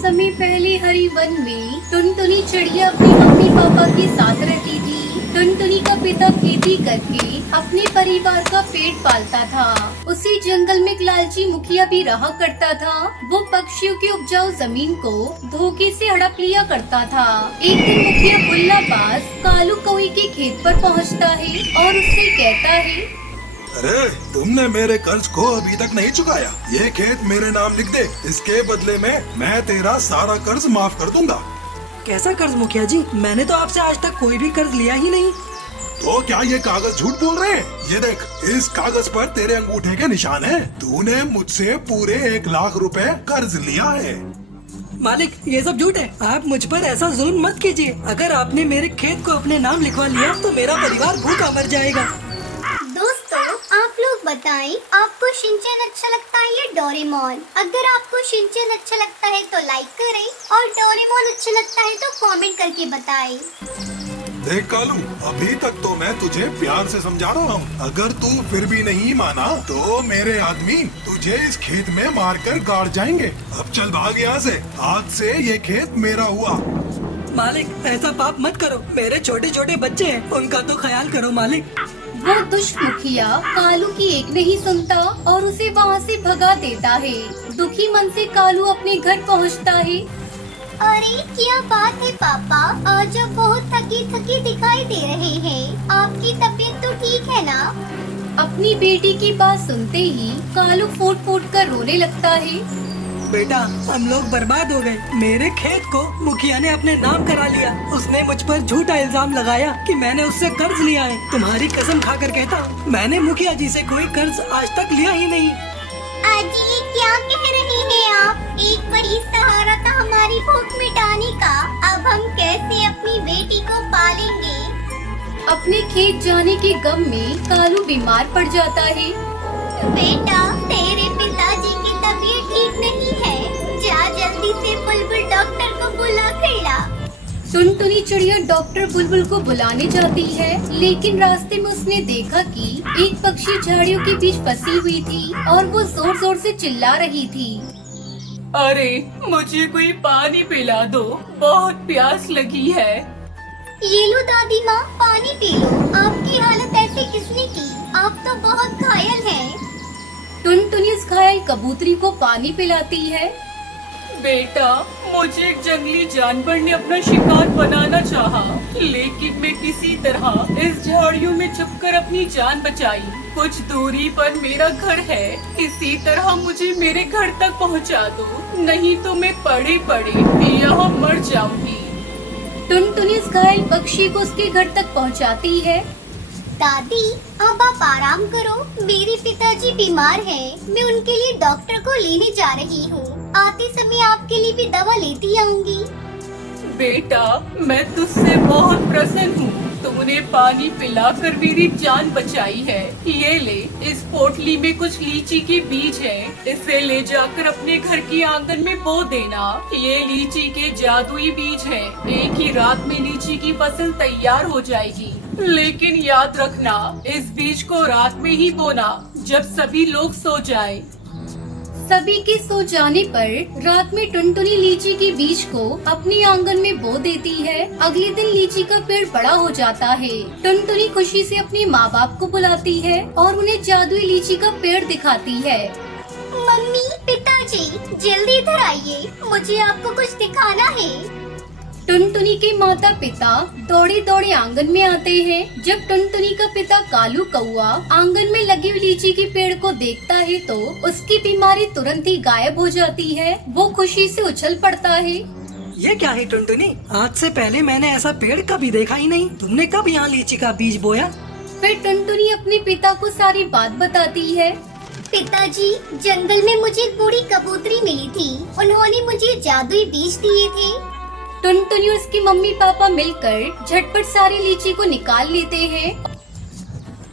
समय पहले हरी वन में टुनटुनी चिड़िया अपने मम्मी पापा के साथ रहती थी। टुनटुनी का पिता खेती करके अपने परिवार का पेट पालता था। उसी जंगल में एक लालची मुखिया भी रहा करता था। वो पक्षियों की उपजाऊ जमीन को धोखे से हड़प लिया करता था। एक दिन मुखिया बुल्लाबाज कालू कौवे के खेत पर पहुंचता है और उससे कहता है, अरे तुमने मेरे कर्ज को अभी तक नहीं चुकाया। ये खेत मेरे नाम लिख दे, इसके बदले में मैं तेरा सारा कर्ज माफ कर दूंगा। कैसा कर्ज मुखिया जी? मैंने तो आपसे आज तक कोई भी कर्ज लिया ही नहीं। तो क्या ये कागज झूठ बोल रहे हैं? ये देख, इस कागज पर तेरे अंगूठे के निशान हैं। तूने मुझसे पूरे 1,00,000 रुपए कर्ज लिया है। मालिक, ये सब झूठ है। आप मुझ पर ऐसा जुल्म मत कीजिए। अगर आपने मेरे खेत को अपने नाम लिखवा लिया तो मेरा परिवार भूखा मर जाएगा। दोस्तों, आप लोग बताएं, आपको शिनचैन अच्छा लगता है या डोरेमोन? अगर आपको शिनचैन अच्छा लगता है तो लाइक करें और डोरेमोन अच्छा लगता है तो कमेंट करके बताएं। देख कालू, अभी तक तो मैं तुझे प्यार से समझा रहा हूँ। अगर तू फिर भी नहीं माना तो मेरे आदमी तुझे इस खेत में मारकर गाड़ जाएंगे। अब चल भाग यहाँ से। आज से ये खेत मेरा हुआ। मालिक, ऐसा पाप मत करो। मेरे छोटे छोटे बच्चे हैं, उनका तो ख्याल करो मालिक। वो दुष्ट मुखिया कालू की एक नहीं सुनता और उसे वहाँ से भगा देता है। दुखी मन से कालू अपने घर पहुँचता है। अरे क्या बात है पापा, आज आप बहुत थकी थकी दिखाई दे रहे हैं। आपकी तबीयत तो ठीक है ना? अपनी बेटी की बात सुनते ही कालू फूट फूट कर रोने लगता है। बेटा, हम लोग बर्बाद हो गए। मेरे खेत को मुखिया ने अपने नाम करा लिया। उसने मुझ पर झूठा इल्जाम लगाया कि मैंने उससे कर्ज लिया है। तुम्हारी कसम खाकर कहता हूँ, मैंने मुखिया जी से कोई कर्ज आज तक लिया ही नहीं। अजी, ये क्या कह रहे हैं आप? एक वही सहारा था हमारी भूख मिटाने का। अब हम कैसे अपनी बेटी को पालेंगे? अपने खेत जाने के गम में कालू बीमार पड़ जाता है। बेटा, तेरे पिताजी की तबीयत ठीक नहीं है। जा जल्दी से बुलबुल डॉक्टर को बुला कर ला। टुनटुनी चिड़िया डॉक्टर बुलबुल को बुलाने जाती है, लेकिन रास्ते में उसने देखा कि एक पक्षी झाड़ियों के बीच फंसी हुई थी और वो जोर जोर से चिल्ला रही थी। अरे मुझे कोई पानी पिला दो, बहुत प्यास लगी है। ये लो दादी माँ, पानी पी लो। आपकी हालत ऐसी किसने की? आप तो बहुत घायल हैं। टुनटुनी उस घायल कबूतरी को पानी पिलाती है। बेटा, मुझे एक जंगली जानवर ने अपना शिकार बनाना चाहा, लेकिन मैं किसी तरह इस झाड़ियों में छुपकर अपनी जान बचाई। कुछ दूरी पर मेरा घर है, किसी तरह मुझे मेरे घर तक पहुंचा दो, नहीं तो मैं पड़े पड़े यहाँ मर जाऊंगी। टुनटुनी उस घायल पक्षी को उसके घर तक पहुंचाती है। दादी, अब आप आराम करो। मेरे पिताजी बीमार हैं। मैं उनके लिए डॉक्टर को लेने जा रही हूँ। आते समय आपके लिए भी दवा लेती आऊंगी। बेटा, मैं तुझसे बहुत प्रसन्न हूँ। तूने पानी पिलाकर मेरी जान बचाई है। ये ले, इस पोटली में कुछ लीची के बीज हैं। इसे ले जाकर अपने घर की आंगन में बो देना। ये लीची के जादुई बीज हैं। एक ही रात में लीची की फसल तैयार हो जाएगी। लेकिन याद रखना, इस बीज को रात में ही बोना, जब सभी लोग सो जाएं। सभी के सो जाने पर रात में टुनटुनी लीची के बीज को अपने आंगन में बो देती है। अगले दिन लीची का पेड़ बड़ा हो जाता है। टुनटुनी खुशी से अपने माँ बाप को बुलाती है और उन्हें जादुई लीची का पेड़ दिखाती है। मम्मी, पिताजी, जल्दी इधर आइए, मुझे आपको कुछ दिखाना है। टुनटुनी के माता पिता दौड़े दौड़े आंगन में आते हैं। जब टुनटुनी का पिता कालू कौआ आंगन में लगी हुई लीची के पेड़ को देखता है तो उसकी बीमारी तुरंत ही गायब हो जाती है। वो खुशी से उछल पड़ता है। ये क्या है टुनटुनी? आज से पहले मैंने ऐसा पेड़ कभी देखा ही नहीं। तुमने कब यहाँ लीची का बीज बोया? फिर टुनटुनी अपने पिता को सारी बात बताती है। पिताजी, जंगल में मुझे एक बूढ़ी कबूतरी मिली थी। उन्होंने मुझे जादुई बीज दिए थे। टुनटुनी और उसकी मम्मी पापा मिलकर झटपट सारी लीची को निकाल लेते हैं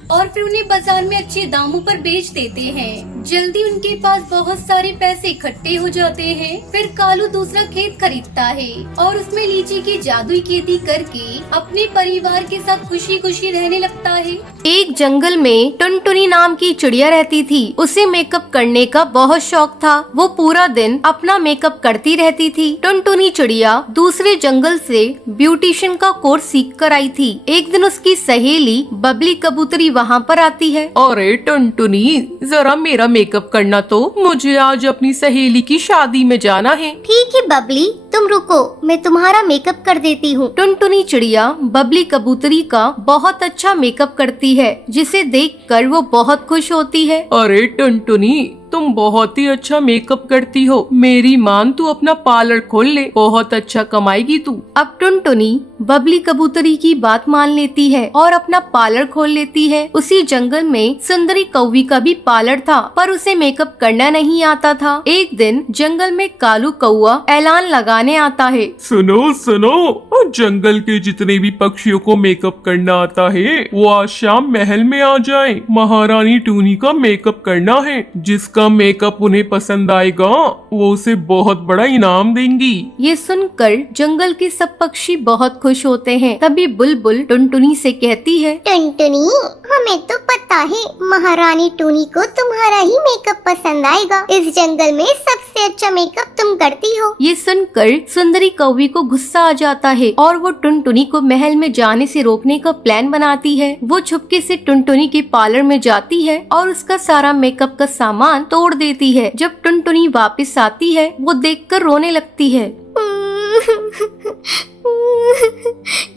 और फिर उन्हें बाजार में अच्छे दामों पर बेच देते हैं। जल्दी उनके पास बहुत सारे पैसे इकट्ठे हो जाते हैं। फिर कालू दूसरा खेत खरीदता है और उसमें लीची की जादुई खेती करके अपने परिवार के साथ खुशी खुशी रहने लगता है। एक जंगल में टुनटुनी नाम की चिड़िया रहती थी। उसे मेकअप करने का बहुत शौक था। वो पूरा दिन अपना मेकअप करती रहती थी। टुनटुनी चिड़िया दूसरे जंगल से ब्यूटिशियन का कोर्स सीख कर आई थी। एक दिन उसकी सहेली बबली कबूतरी वहाँ पर आती है। अरे टुनटुनी, जरा मेरा मेकअप करना तो, मुझे आज अपनी सहेली की शादी में जाना है। ठीक है बबली, तुम रुको, मैं तुम्हारा मेकअप कर देती हूँ। टुनटुनी चिड़िया बबली कबूतरी का बहुत अच्छा मेकअप करती है, जिसे देखकर वो बहुत खुश होती है। अरे टुनटुनी, तुम बहुत ही अच्छा मेकअप करती हो। मेरी मान, तू अपना पार्लर खोल ले, बहुत अच्छा कमाएगी तू। अब टुनटुनी बबली कबूतरी की बात मान लेती है और अपना पार्लर खोल लेती है। उसी जंगल में सुंदरी कौवी का भी पार्लर था, पर उसे मेकअप करना नहीं आता था। एक दिन जंगल में कालू कौवा ऐलान लगाने आता है। सुनो सुनो, जंगल के जितने भी पक्षियों को मेकअप करना आता है वो आज शाम महल में आ जाएं। महारानी टूनी का मेकअप करना है। जिसका मेकअप उन्हें पसंद आएगा वो उसे बहुत बड़ा इनाम देंगी। ये सुनकर जंगल के सब पक्षी बहुत खुश होते हैं। तभी बुलबुल टुनटुनी से कहती है, टुनटुनी, हमें तो पता है महारानी टूनी को तुम्हारा ही मेकअप पसंद आएगा। इस जंगल में सबसे अच्छा मेकअप तुम करती हो। ये सुनकर सुंदरी कौवी को गुस्सा आ जाता है और वो टुनटुनी को महल में जाने से रोकने का प्लान बनाती है। वो छुपके से टुनटुनी के पार्लर में जाती है और उसका सारा मेकअप का सामान तोड़ देती है। जब टुनटुनी वापस आती है, वो देखकर रोने लगती है।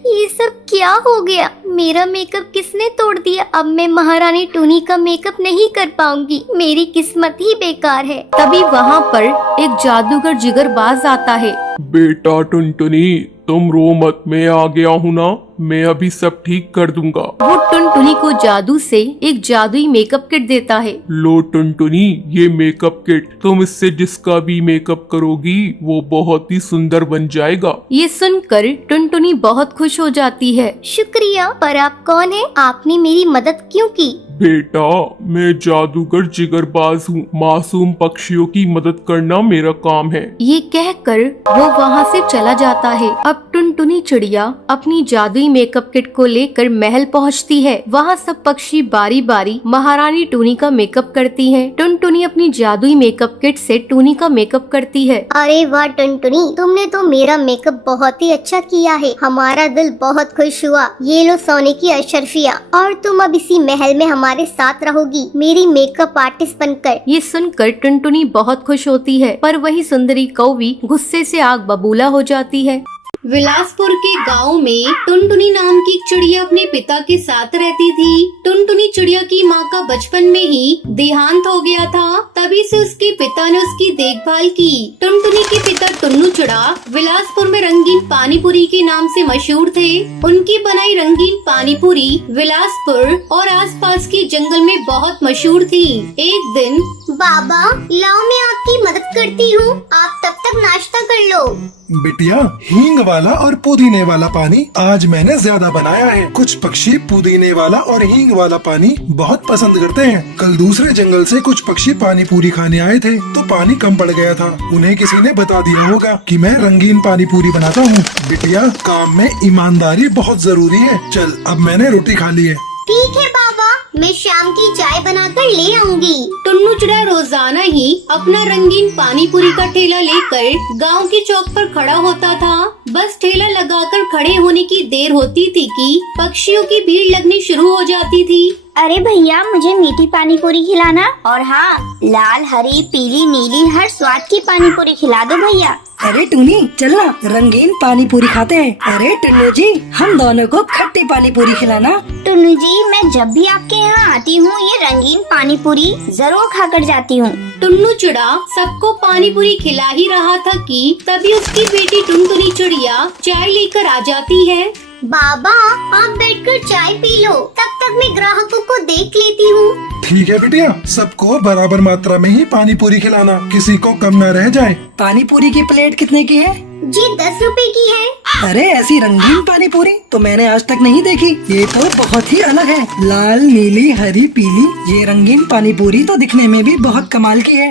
ये सब क्या हो गया? मेरा मेकअप किसने तोड़ दिया? अब मैं महारानी टूनी का मेकअप नहीं कर पाऊंगी। मेरी किस्मत ही बेकार है। तभी वहाँ पर एक जादूगर जिगरबाज आता है। बेटा टुनटुनी, तुम रो मत, मैं आ गया हूँ ना, मैं अभी सब ठीक कर दूंगा। वो टुनटुनी को जादू से एक जादुई मेकअप किट देता है। लो टुनटुनी, ये मेकअप किट, तुम इससे जिसका भी मेकअप करोगी वो बहुत ही सुंदर बन जाएगा। ये सुनकर टुनटुनी बहुत खुश हो जाती है। शुक्रिया, पर आप कौन है? आपने मेरी मदद क्यों की? बेटा, मैं जादूगर जिगरबाज हूँ। मासूम पक्षियों की मदद करना मेरा काम है। ये कहकर वो वहाँ से चला जाता है। अब टुनटुनी चिड़िया अपनी जादुई मेकअप किट को लेकर महल पहुँचती है। वहाँ सब पक्षी बारी बारी महारानी टूनी का मेकअप करती हैं। टुनटुनी अपनी जादुई मेकअप किट से टूनी का मेकअप करती है। अरे वाह टुनटुनी, तुमने तो मेरा मेकअप बहुत ही अच्छा किया है। हमारा दिल बहुत खुश हुआ। ये लो सोने की अशर्फिया, और तुम अब इसी महल में हमारे साथ रहोगी, मेरी मेकअप आर्टिस्ट बनकर। ये सुनकर टुनटुनी बहुत खुश होती है, पर वही सुंदरी कौवी गुस्से से आग बबूला हो जाती है। विलासपुर के गांव में टुनटुनी नाम की एक चिड़िया अपने पिता के साथ रहती थी। टुनटुनी चिड़िया की माँ का बचपन में ही देहांत हो गया था। तभी से उसके पिता ने उसकी देखभाल की। टुनटुनी के पिता टुन्नू चिड़ा विलासपुर में रंगीन पानीपुरी के नाम से मशहूर थे। उनकी बनाई रंगीन पानीपुरी विलासपुर और आसपास के जंगल में बहुत मशहूर थी। एक दिन, बाबा, लाओ मैं आपकी मदद करती हूँ, आप तब तक नाश्ता कर लो। बिटिया, हींग वाला और पुदीने वाला पानी आज मैंने ज्यादा बनाया है। कुछ पक्षी पुदीने वाला और हींग वाला पानी बहुत पसंद करते हैं। कल दूसरे जंगल से कुछ पक्षी पानी पूरी खाने आए थे, तो पानी कम पड़ गया था। उन्हें किसी ने बता दिया होगा कि मैं रंगीन पानी पूरी बनाता हूँ। बिटिया, काम में ईमानदारी बहुत जरूरी है। चल, अब मैंने रोटी खा ली है। ठीक है बाबा, मैं शाम की चाय बनाकर ले आऊंगी। टुन्नू चिड़ा रोजाना ही अपना रंगीन पानीपुरी का ठेला लेकर गांव के चौक पर खड़ा होता था। बस ठेला लगाकर खड़े होने की देर होती थी कि पक्षियों की भीड़ लगनी शुरू हो जाती थी। अरे भैया, मुझे मीठी पानी पूरी खिलाना, और हाँ, लाल, हरी, पीली, नीली हर स्वाद की पानी पूरी खिला दो भैया। अरे टूनी, चलना रंगीन पानी पूरी खाते हैं। अरे टुन्नू जी, हम दोनों को खट्टी पानी पूरी खिलाना। टुन्नू जी, मैं जब भी आपके यहाँ आती हूँ ये रंगीन पानी पूरी जरूर खाकर जाती हूँ। टुन्नू चिड़ा सबको पानी पूरी खिला ही रहा था कि तभी उसकी बेटी टुनटुनी चिड़िया चाय लेकर आ जाती है। बाबा, आप बैठकर चाय पी लो, तब तक मैं ग्राहकों को देख लेती हूँ। ठीक है बिटिया, सबको बराबर मात्रा में ही पानी पूरी खिलाना, किसी को कम न रह जाए। पानी पूरी की प्लेट कितने की है? ये 10 रुपए की है। अरे ऐसी रंगीन पानी पूरी तो मैंने आज तक नहीं देखी। ये तो बहुत ही अलग है, लाल नीली हरी पीली। ये रंगीन पानी पूरी तो दिखने में भी बहुत कमाल की है।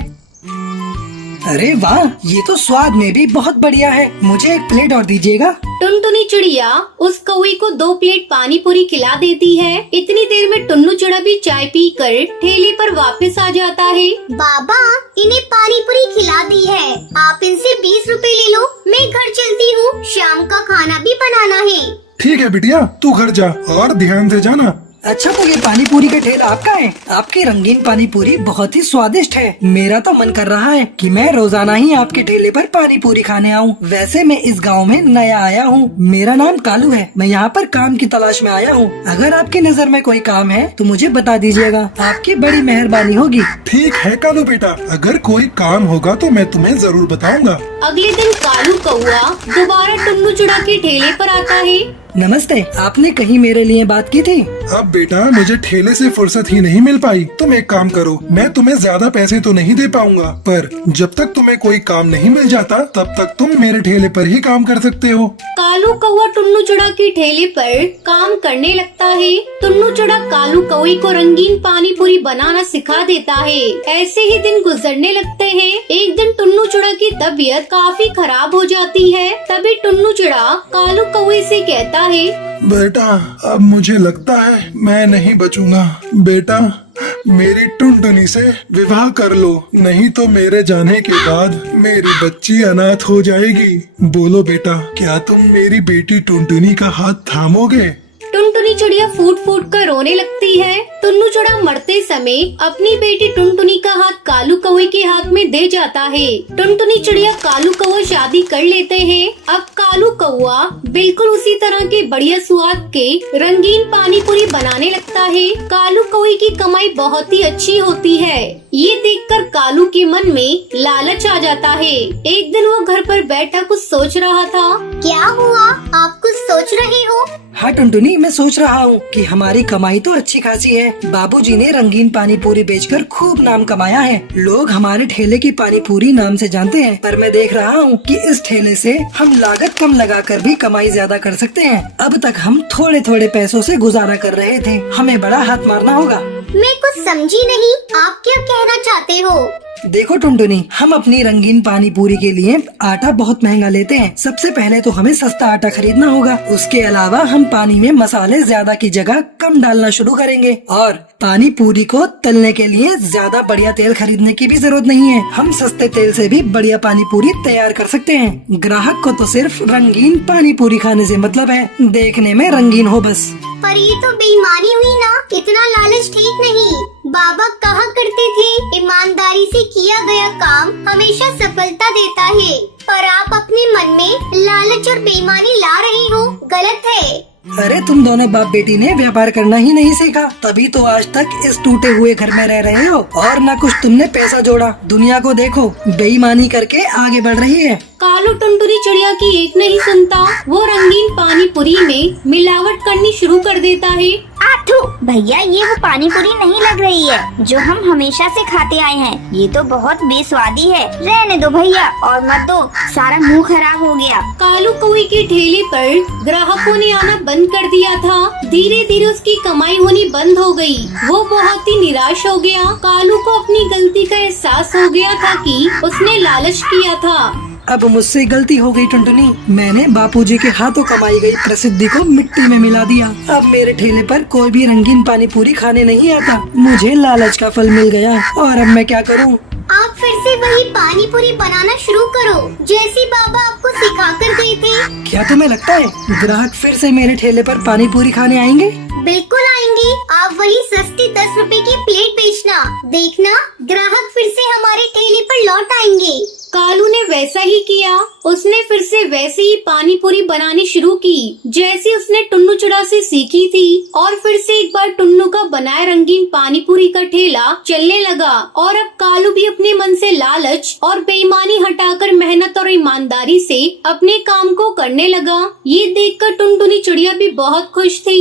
अरे वाह, ये तो स्वाद में भी बहुत बढ़िया है। मुझे एक प्लेट और दीजिएगा। टुनटुनी चिड़िया उस कौवे को 2 प्लेट पानी पूरी खिला देती है। इतनी देर में टुन्नू चिड़ा भी चाय पीकर ठेले पर वापस आ जाता है। बाबा, इन्हें पानी पूरी खिला दी है, आप इनसे 20 रुपए ले लो। मैं घर चलती हूँ, शाम का खाना भी बनाना है। ठीक है बिटिया, तू घर जा और ध्यान से जाना। अच्छा, तो ये पानी पूरी का ठेला आपका है? आपकी रंगीन पानी पूरी बहुत ही स्वादिष्ट है। मेरा तो मन कर रहा है कि मैं रोजाना ही आपके ठेले पर पानी पूरी खाने आऊं। वैसे मैं इस गांव में नया आया हूं। मेरा नाम कालू है। मैं यहाँ पर काम की तलाश में आया हूँ। अगर आपकी नजर में कोई काम है तो मुझे बता दीजिएगा, आपकी बड़ी मेहरबानी होगी। ठीक है कालू बेटा, अगर कोई काम होगा तो मैं तुम्हें जरूर बताऊंगा। अगले दिन कालू कौआ दोबारा टुन्नू चिड़ा के ठेले पर आता है। नमस्ते, आपने कहीं मेरे लिए बात की थी? अब बेटा मुझे ठेले से फुर्सत ही नहीं मिल पाई। तुम एक काम करो, मैं तुम्हें ज्यादा पैसे तो नहीं दे पाऊंगा, पर जब तक तुम्हें कोई काम नहीं मिल जाता तब तक तुम मेरे ठेले पर ही काम कर सकते हो। कालू कौआ टुन्नू चिड़ा के ठेले पर काम करने लगता है। टुन्नू चिड़ा कालू कौवे को रंगीन पानी पूरी बनाना सिखा देता है। ऐसे ही दिन गुजरने लगते हैं। एक दिन टुन्नू चिड़ा की तबीयत काफी खराब हो जाती है। तभी टुन्नू चिड़ा कालू कौवे से कहता है, बेटा अब मुझे लगता है मैं नहीं बचूंगा। बेटा मेरी टुनटुनी से विवाह कर लो, नहीं तो मेरे जाने के बाद मेरी बच्ची अनाथ हो जाएगी। बोलो बेटा, क्या तुम मेरी बेटी टुनटुनी का हाथ थामोगे? टुनटुनी चिड़िया फूट फूट कर रोने लगती है। टुन्नू चिड़ा मरते समय अपनी बेटी टुनटुनी का हाथ कालू कौवे के हाथ में दे जाता है। टुनटुनी चिड़िया कालू कौवा शादी कर लेते हैं। अब कालू कौवा बिल्कुल उसी तरह के बढ़िया स्वाद के रंगीन पानी पूरी बनाने लगता है। कालू कौवे की कमाई बहुत ही अच्छी होती है। ये देखकर कालू के मन में लालच आ जाता है। एक दिन वो घर पर बैठा कुछ सोच रहा था। क्या हुआ, आप कुछ सोच रहे हो? हाँ टुनटुनी, मैं सोच रहा हूँ कि हमारी कमाई तो अच्छी खासी है। बाबूजी ने रंगीन पानी पूरी बेचकर खूब नाम कमाया है। लोग हमारे ठेले की पानी पूरी नाम से जानते हैं, पर मैं देख रहा हूँ कि इस ठेले से हम लागत कम लगाकर भी कमाई ज्यादा कर सकते हैं। अब तक हम थोड़े थोड़े पैसों से गुजारा कर रहे थे, हमें बड़ा हाथ मारना होगा। मैं कुछ समझी नहीं, आप क्या कहना चाहते हो? देखो टुनटुनी, हम अपनी रंगीन पानी पूरी के लिए आटा बहुत महंगा लेते हैं। सबसे पहले तो हमें सस्ता आटा खरीदना होगा। उसके अलावा हम पानी में मसाले ज्यादा की जगह कम डालना शुरू करेंगे, और पानी पूरी को तलने के लिए ज्यादा बढ़िया तेल खरीदने की भी जरूरत नहीं है। हम सस्ते तेल से भी बढ़िया पानी पूरी तैयार कर सकते हैं। ग्राहक को तो सिर्फ रंगीन पानी पूरी खाने से मतलब है, देखने में रंगीन हो बस। पर ये तो बेईमानी हुई ना, इतना लालच ठीक नहीं। बाबा कहा करते थे, ईमानदारी से किया गया काम हमेशा सफलता देता है। पर आप अपने मन में लालच और बेईमानी ला रही हो, गलत है। अरे तुम दोनों बाप बेटी ने व्यापार करना ही नहीं सीखा, तभी तो आज तक इस टूटे हुए घर में रह रहे हो, और न कुछ तुमने पैसा जोड़ा। दुनिया को देखो, बेईमानी करके आगे बढ़ रही है। कालू टुनटुनी चिड़िया की एक नहीं सुनता। वो रंगीन पानी पूरी में मिलावट करनी शुरू कर देता है। आठू भैया, ये वो पानी पूरी नहीं लग रही है जो हम हमेशा से खाते आए हैं। ये तो बहुत बेस्वादी है। रहने दो भैया, और मत दो, सारा मुंह खराब हो गया। कालू कौवे के ठेले पर ग्राहकों ने आना बंद कर दिया था। धीरे धीरे उसकी कमाई होनी बंद हो गई। वो बहुत ही निराश हो गया। कालू को अपनी गलती का एहसास हो गया था कि उसने लालच किया था। अब मुझसे गलती हो गई टुनटुनी, मैंने बापूजी के हाथों कमाई गई प्रसिद्धि को मिट्टी में मिला दिया। अब मेरे ठेले पर कोई भी रंगीन पानी पूरी खाने नहीं आता। मुझे लालच का फल मिल गया, और अब मैं क्या करूं? आप फिर से वही पानी पूरी बनाना शुरू करो, जैसी बाबा आपको सिखा कर गए थे। क्या तुम्हें लगता है ग्राहक फिर से मेरे ठेले पर पानी पूरी खाने आएंगे? बिल्कुल आएंगे। आप वही सस्ती 10 रुपए की प्लेट बेचना, देखना ग्राहक फिर से हमारे ठेले पर लौट आएंगे। कालू ने वैसा ही किया। उसने फिर से वैसे ही पानी पूरी बनानी शुरू की जैसी उसने टुन्नू चिड़ा से सीखी थी, और फिर से एक बार टुन्नू का बनाए रंगीन पानी पूरी का ठेला चलने लगा। और अब कालू भी अपने मन से लालच और बेईमानी हटाकर मेहनत और ईमानदारी से अपने काम को करने लगा। ये देखकर टुनटुनी चिड़िया भी बहुत खुश थी।